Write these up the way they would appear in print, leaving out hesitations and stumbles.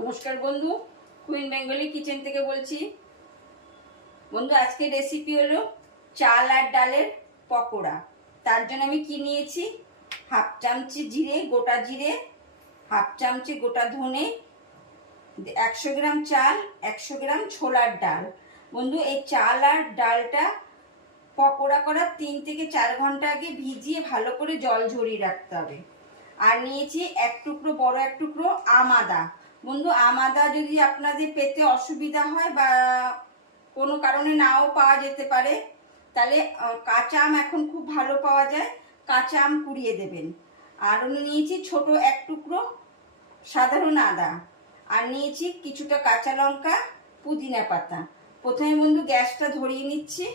নমস্কার বন্ধু, queen Bengali kitchen থেকে বলছি। বন্ধু, আজকে রেসিপি হলো চাল আর ডালের পকোড়া। তার জন্য আমি কি নিয়েছি, হাফ চামচি জিরে, গোটা জিরে, হাফ চামচি গোটা ধনে, 100 গ্রাম চাল, 100 গ্রাম ছোলার ডাল। বন্ধু, এই চাল আর ডালটা পকোড়া করার 3 থেকে 4 ঘন্টা আগে ভিজিয়ে ভালো করে জল ঝরিয়ে রাখতে হবে। আর নিয়েছি এক টুকরো, বড় এক টুকরো আম আদা। বন্ধু, আম আদা যদি আপনাদের পেতে অসুবিধা হয় বা কোনো কারণে নাও পাওয়া যেতে পারে, তাহলে কাঁচা আম এখন খুব ভালো পাওয়া যায়, কাঁচা আম কুড়িয়ে দেবেন। আর নিয়েছি ছোট এক টুকরো সাধারণ আদা, আর নিয়েছি কিছুটা কাঁচা লঙ্কা, পুদিনা পাতা। প্রথমে বন্ধু গ্যাসটা ধরিয়ে নিচ্ছি।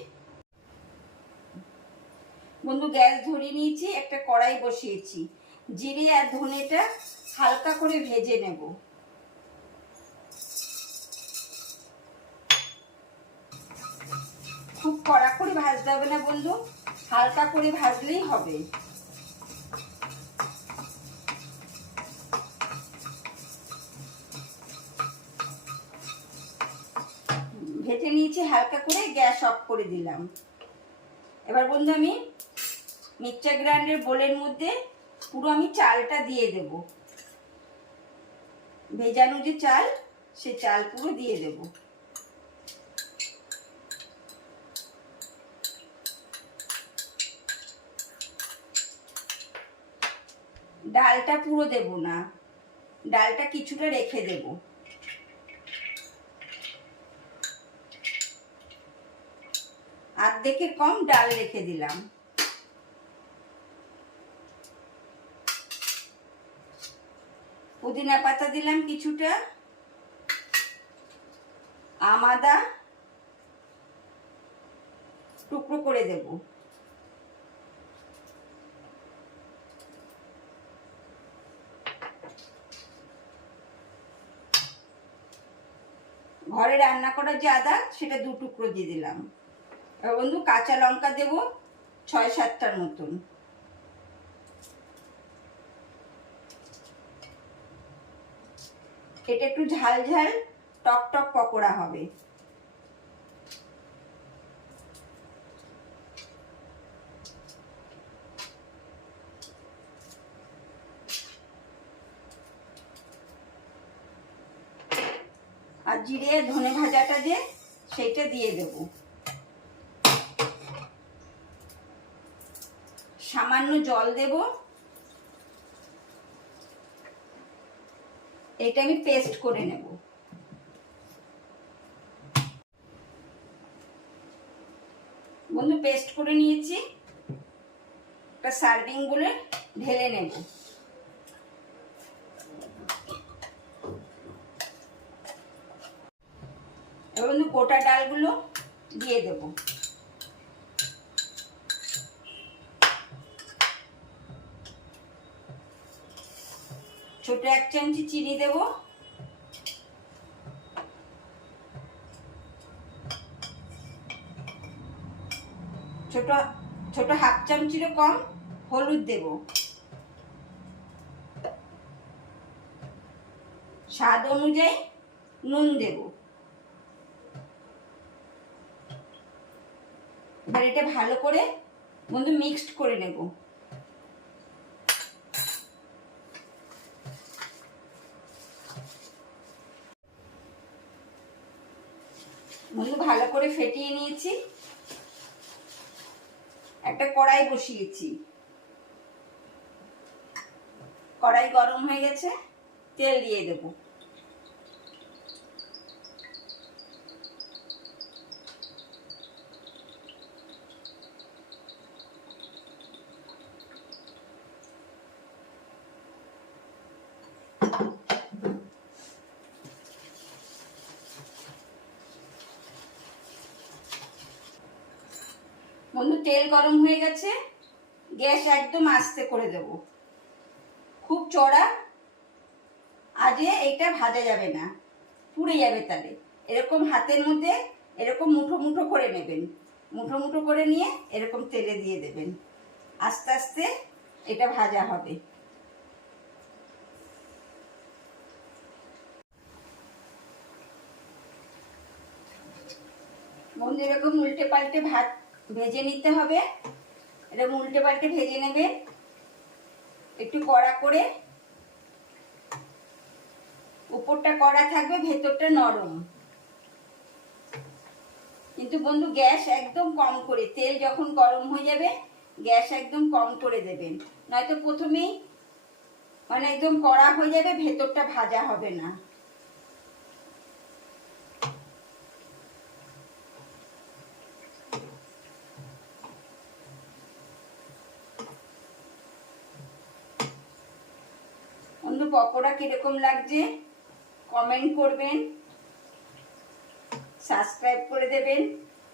বন্ধু, গ্যাস ধরিয়ে নিয়েছি, একটা কড়াই বসিয়েছি। জিরে আর ধনেটা হালকা করে ভেজে নেব। খুব কড়া করে ভাজতে হবে না বন্ধু, হালকা করে ভাজলেই হবে। ভেজে নিয়েছি হালকা করে, গ্যাস অফ করে দিলাম। এবার বন্ধু আমি মিক্সচার গ্রাইন্ডার বোলের মধ্যে পুরো আমি চালটা দিয়ে দেব। ভেজানো যে চাল, সে চাল পুরো দিয়ে দেব। ডালটা পুরো দেব না, ডালটা কিছুটা রেখে দেব। অর্ধেকের কম ডাল রেখে দিলাম। পুদিনা পাতা দিলাম কিছুটা, আম আদা টুকরো করে দেব। ঘরে রান্না করার যে আদা, সেটা 2 টুকরো দিয়ে দিলাম। এবার বন্ধু কাঁচা লঙ্কা দেব 6-7টার মতন। এটা একটু ঝাল ঝাল টক টক পকোড়া হবে। আর জিরে ধনে ভাজাটা যে, সেইটা দিয়ে দেব। সামান্য জল দেব। এটা আমি পেস্ট করে নেব। বন্ধু, পেস্ট করে নিয়েছি, একটা সার্ভিং বলে ঢেলে নেব। এবার বন্ধু গোটা ডালগুলো দিয়ে দেব। ছোট 1 চামচি চিনি দেব। ছোট হাফ চামচিরও কম হলুদ দেব। স্বাদ অনুযায়ী নুন দেব। এবার এটা ভালো করে বন্ধু মিক্সড করে নেব। বন্ধু ভালো করে ফেটিয়ে নিয়েছি। একটা কড়াই বসিয়েছি, কড়াই গরম হয়ে গেছে, তেল দিয়ে দেব। বন্ধু তেল গরম হয়ে গেছে, গ্যাস একদম আস্তে করে দেব। খুব চড়া আজে এটা ভাজা যাবে না, পুড়ে যাবে। তাহলে এরকম হাতের মধ্যে এরকম মুঠো মুঠো করে নেবেন। মুঠো মুঠো করে নিয়ে এরকম তেলে দিয়ে দেবেন। আস্তে আস্তে এটা ভাজা হবে। বন্ধু এরকম উল্টে পাল্টে ভেজে নিতে হবে। এরকম উল্টে পাল্টে ভেজে নেবে একটু কড়া করে, উপরটা কড়া থাকবে ভেতরটা নরম। কিন্তু বন্ধু গ্যাস একদম কম করে, তেল যখন গরম হয়ে যাবে গ্যাস একদম কম করে দেবেন, নয়তো প্রথমেই মানে একদম কড়া হয়ে যাবে, ভেতরটা ভাজা হবে না। বন্ধু পকোড়া কিরকম লাগছে কমেন্ট করবেন, সাবস্ক্রাইব করে দেবেন,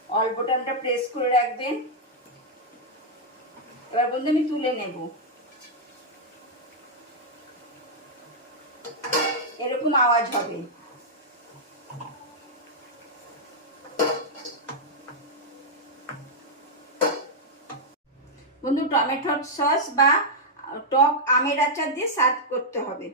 অল বাটনটা প্রেস করে রাখবেন। এবার বন্ধু আমি তুলে নেব। এরকম আওয়াজ হবে। বন্ধু টমেটোর সস বা টক আমের আচার দিয়ে সার্ভ করতে হবে।